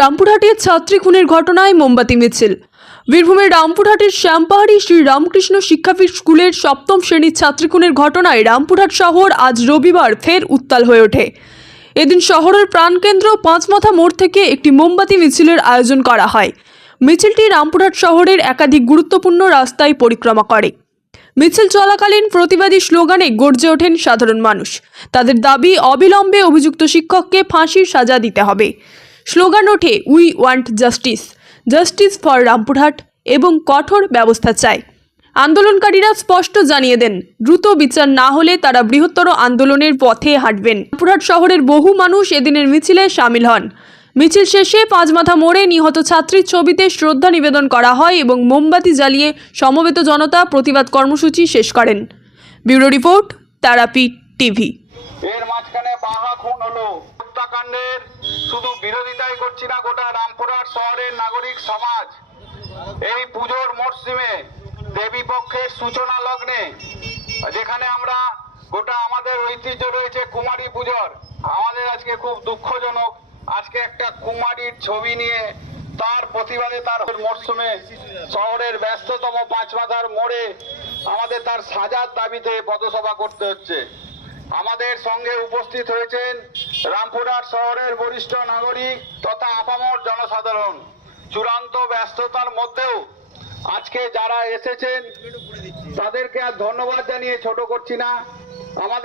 রামপুরহাটে ছাত্রী খুনের ঘটনায় মোমবাতি মিছিল। বীরভূমের রামপুরহাটের শ্যামপাহাড়ি শ্রী রামকৃষ্ণ শিক্ষাপীঠ স্কুলের সপ্তম শ্রেণীর ছাত্রী খুনের ঘটনায় রামপুরহাট শহর আজ রবিবার ফের উত্তাল হয়ে ওঠে। এদিন শহরের প্রাণকেন্দ্র পাঁচমাথা মোড় থেকে একটি মোমবাতি মিছিলের আয়োজন করা হয়। মিছিলটি রামপুরহাট শহরের একাধিক গুরুত্বপূর্ণ রাস্তায় পরিক্রমা করে। মিছিল চলাকালীন প্রতিবাদী স্লোগানে গর্জে ওঠেন সাধারণ মানুষ। তাদের দাবি, অবিলম্বে অভিযুক্ত শিক্ষককে ফাঁসির সাজা দিতে হবে। স্লোগান ওঠে, we want justice, justice for Rampurhat এবং কঠোর ব্যবস্থা চাই। আন্দোলনকারীরা স্পষ্ট জানিয়ে দেন, দ্রুত বিচার না হলে তারা বৃহত্তর আন্দোলনের পথে হাঁটবেন। রামপুরহাট শহরের বহু মানুষ এদিনের মিছিলে সামিল হন। মিছিল শেষে পাঁচমাথা মোড়ে নিহত ছাত্রীর ছবিতে শ্রদ্ধা নিবেদন করা হয় এবং মোমবাতি জ্বালিয়ে সমবেত জনতা প্রতিবাদ কর্মসূচি শেষ করেন। Bureau report, Tarapith TV. এর মাঝখানে বাহা খুন হলো। হত্যাকাণ্ডের শুধু বিরোধিতাই করছি না, গোটা রামপুরহাট শহরের নাগরিক সমাজ এই পুজোর মরশুমে দেবী পক্ষের সূচনা লগ্নে, যেখানে আমরা গোটা আমাদের ঐতিহ্য রয়েছে কুমারী পুজোর, আমাদের আজকে খুব দুঃখজনক, আজকে একটা কুমারীর ছবি নিয়ে তার প্রতিবাদে তার মরশুমে শহরের ব্যস্ততম পাঁচমাথার মোড়ে আমাদের তার সাজার দাবিতে পথসভা করতে হচ্ছে। আমাদের সঙ্গে উপস্থিত হয়েছেন রামপুরহাট শহরের বরিষ্ঠ নাগরিক তথা আপামর জনসাধারণ। চূড়ান্ত ব্যস্ততার মধ্যেও আজকে যারা এসেছেন তাদেরকে আর ধন্যবাদ জানিয়ে ছোট করছি না। আমাদের